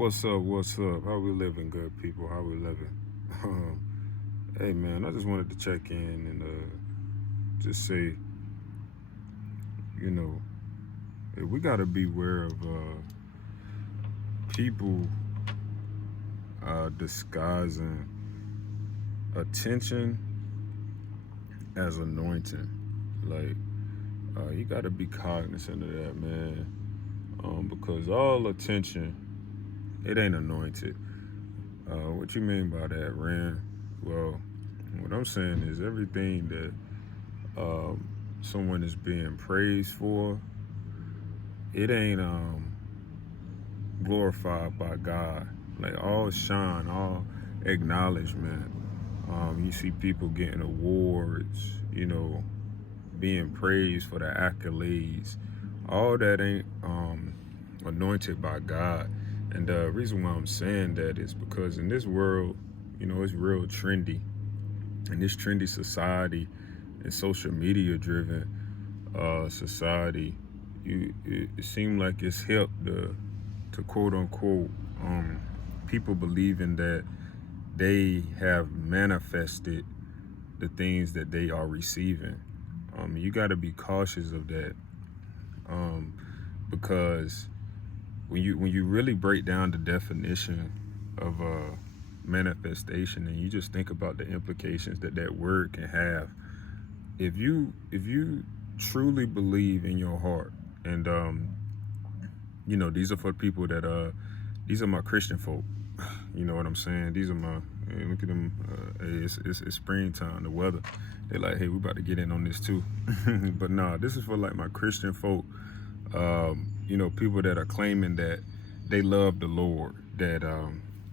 What's up? What's up? How we living, good people? How we living? Um, hey man, I just wanted to check in and just say, you know, we gotta beware of people disguising attention as anointing. Like, you gotta be cognizant of that, man. Because all attention, it ain't anointed. What you mean by that, Ren? Well, what I'm saying is everything that someone is being praised for, it ain't glorified by God. Like all shine, all acknowledgement. You see people getting awards, being praised for the accolades. All that ain't anointed by God. And the reason why I'm saying that is because in this world, it's real trendy. In this trendy society and social media driven society, it seemed like it's helped to quote unquote people believing that they have manifested the things that they are receiving. You got to be cautious of that, um, because when you really break down the definition of manifestation, and you just think about the implications that that word can have, if you truly believe in your heart, and these are for people that these are my Christian folk. You know what I'm saying? These are my, hey, look at them. Hey, it's springtime. The weather. They're like, hey, we about to get in on this too. But nah, this is for like my Christian folk. People that are claiming that they love the Lord, that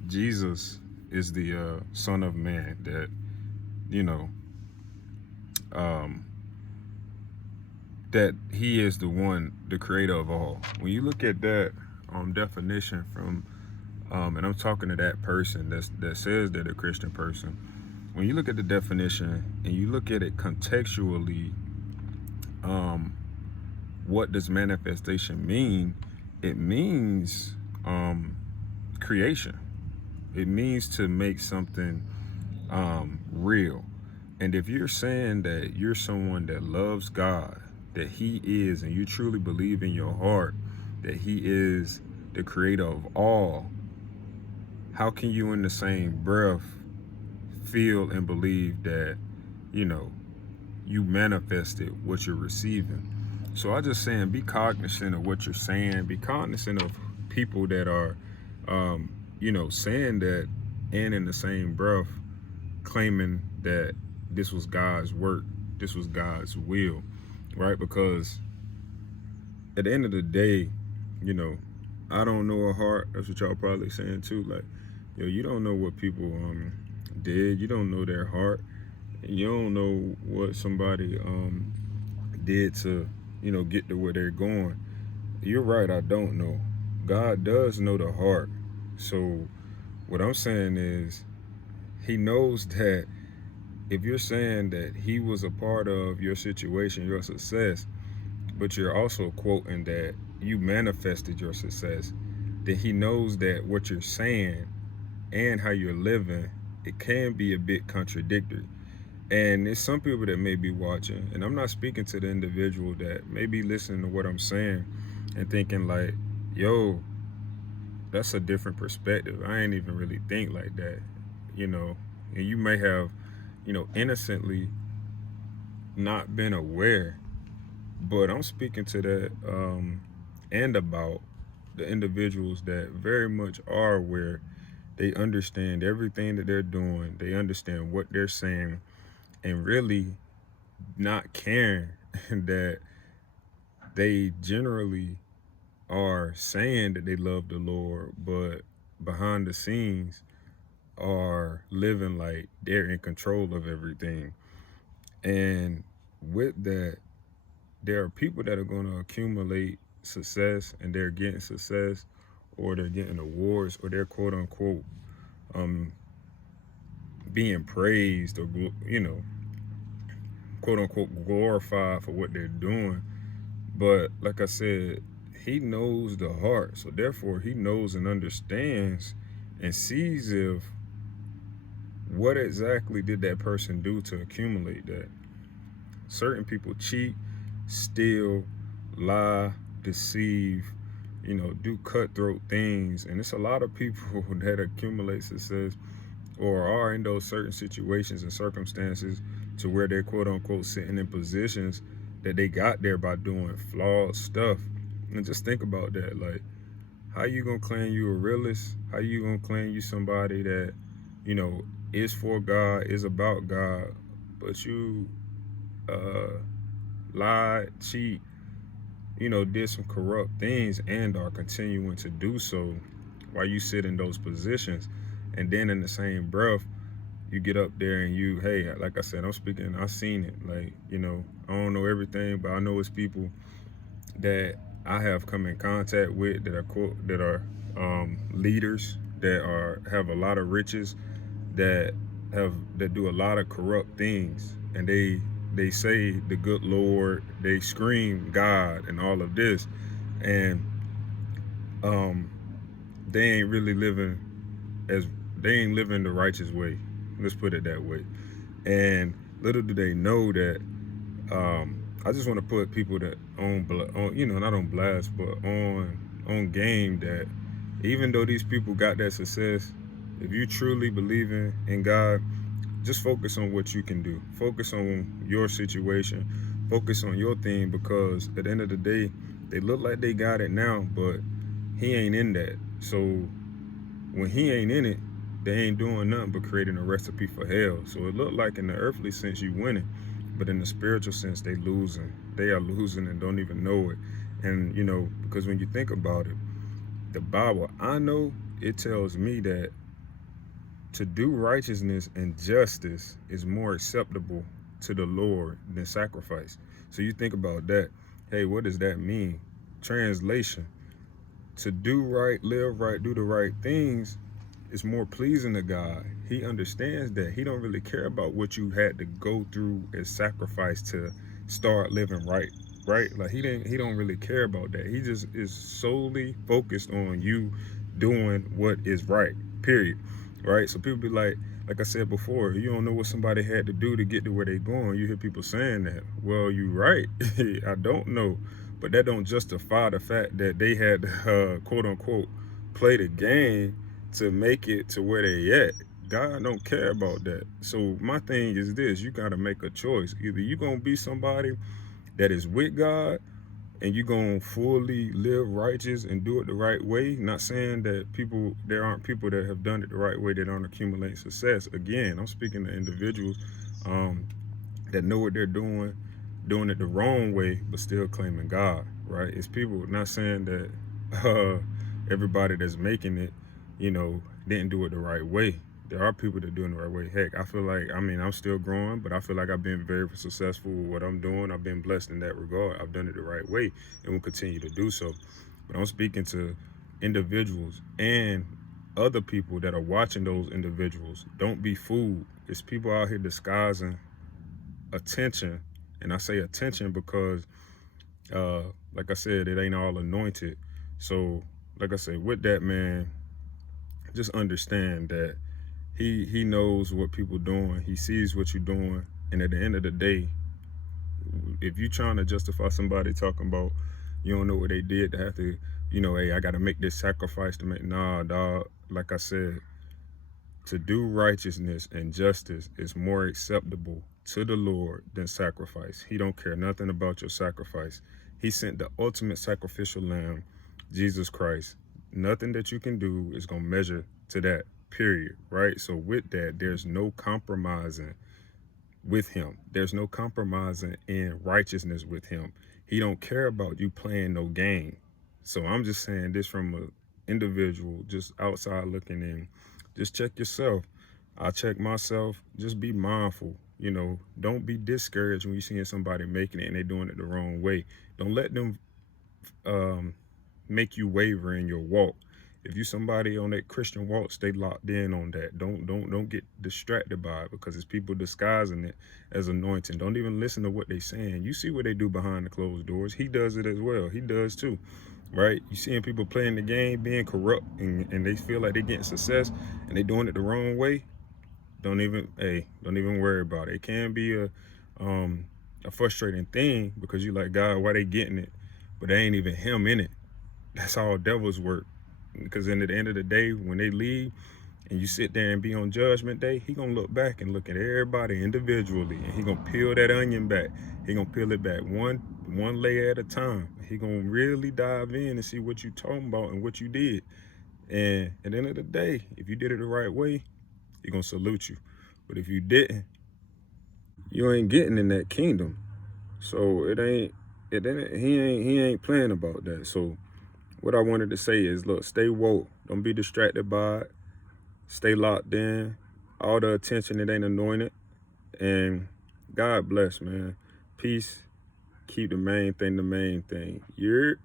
Jesus is the Son of Man, that you know um, that He is the one, the Creator of all. When you look at that definition from and I'm talking to that person that says they're a Christian person. When you look at the definition and you look at it contextually, um, what does manifestation mean? It means creation. It means to make something real. And if you're saying that you're someone that loves God, that He is, and you truly believe in your heart that He is the creator of all, how can you in the same breath feel and believe that, you know, you manifested what you're receiving? So I just saying, be cognizant of what you're saying. Be cognizant of people that are, saying that, and in the same breath claiming that this was God's work, this was God's will, right? Because at the end of the day, you know, I don't know a heart. That's what y'all probably saying too. Like, you don't know what people did. You don't know their heart. You don't know what somebody did to, get to where they're going. You're right, I don't know. God does know the heart. So what I'm saying is He knows that if you're saying that He was a part of your situation, your success, but you're also quoting that you manifested your success, then He knows that what you're saying and how you're living, it can be a bit contradictory. And there's some people that may be watching, and I'm not speaking to the individual that may be listening to what I'm saying and thinking like, yo, that's a different perspective. I ain't even really think like that, and you may have, innocently not been aware. But I'm speaking to that and about the individuals that very much are aware. They understand everything that they're doing. They understand what they're saying, and really not caring that they generally are saying that they love the Lord, but behind the scenes are living like they're in control of everything. And with that, there are people that are going to accumulate success, and they're getting success, or they're getting awards, or they're quote unquote um, being praised, or quote unquote glorified for what they're doing. But like I said, he knows the heart. So therefore, he knows and understands and sees if what exactly did that person do to accumulate that. Certain people cheat, steal, lie, deceive, do cutthroat things. And it's a lot of people that accumulate success or are in those certain situations and circumstances to where they're quote unquote sitting in positions that they got there by doing flawed stuff. And just think about that. Like, how you gonna claim you a realist? How you gonna claim you somebody that, is for God, is about God, but you lied, cheat, did some corrupt things and are continuing to do so while you sit in those positions. And then in the same breath, you get up there and hey, like I said, I've seen it. Like, I don't know everything, but I know it's people that I have come in contact with that are leaders that have a lot of riches, that do a lot of corrupt things, and they say the good Lord, they scream God and all of this, and um, they ain't really living as they ain't living the righteous way. Let's put it that way. And little do they know that I just want to put people that not on blast, but on game, that even though these people got that success, if you truly believe in God, just focus on what you can do. Focus on your situation. Focus on your thing, because at the end of the day, they look like they got it now, but he ain't in that. So when he ain't in it, they ain't doing nothing but creating a recipe for hell. So it looked like in the earthly sense you winning, but in the spiritual sense they losing. They are losing and don't even know it. And because when you think about it, the Bible, I know it tells me that to do righteousness and justice is more acceptable to the Lord than sacrifice. So you think about that. Hey, what does that mean? Translation: to do right, live right, do the right things is more pleasing to God. He understands that. He don't really care about what you had to go through as sacrifice to start living right. Right? Like he don't really care about that. He just is solely focused on you doing what is right. Period. Right? So people be like I said before, you don't know what somebody had to do to get to where they going. You hear people saying that. Well, you right. I don't know. But that don't justify the fact that they had to, quote unquote, play the game to make it to where they at. God don't care about that. So my thing is this: you gotta make a choice. Either you gonna be somebody that is with God and you gonna fully live righteous and do it the right way. Not saying that there aren't people that have done it the right way that don't accumulate success. Again, I'm speaking to individuals that know what they're doing it the wrong way, but still claiming God, right? It's people, not saying that everybody that's making it, didn't do it the right way. There are people that do it the right way. Heck, I feel like, I'm still growing, but I feel like I've been very successful with what I'm doing. I've been blessed in that regard. I've done it the right way and will continue to do so. But I'm speaking to individuals and other people that are watching those individuals. Don't be fooled. It's people out here disguising attention, and I say attention because like I said, it ain't all anointed. So like I say, with that, man, just understand that he knows what people doing. He sees what you're doing, and at the end of the day, if you trying to justify somebody talking about you don't know what they did to have to, hey, I gotta make this sacrifice to make, nah, dog. Like I said, to do righteousness and justice is more acceptable to the Lord than sacrifice. He don't care nothing about your sacrifice. He sent the ultimate sacrificial lamb, Jesus Christ. Nothing that you can do is going to measure to that, period, right? So with that, there's no compromising with him. There's no compromising in righteousness with him. He don't care about you playing no game. So I'm just saying this from an individual just outside looking in. Just check yourself. I check myself. Just be mindful. Don't be discouraged when you're seeing somebody making it and they're doing it the wrong way. Don't let them make you waver in your walk. If you somebody on that Christian walk, stay locked in on that. Don't get distracted by it, because it's people disguising it as anointing. Don't even listen to what they saying. You see what they do behind the closed doors. He does it as well. He does too. right? You seeing people playing the game, being corrupt, and they feel like they're getting success, and they doing it the wrong way. Don't even worry about it. It can be a frustrating thing because you like, God, why they getting it? But they ain't even him in it. That's all devils work. Because in the end of the day, when they leave and you sit there and be on judgment day, he gonna look back and look at everybody individually, and he gonna peel that onion back. He gonna peel it back one layer at a time. He gonna really dive in and see what you talking about and what you did. And at the end of the day, if you did it the right way, he gonna salute you. But if you didn't, you ain't getting in that kingdom. So he ain't playing about that. So what I wanted to say is, look, stay woke. Don't be distracted by it. Stay locked in. All the attention, it ain't anointed. And God bless, man. Peace. Keep the main thing the main thing. You're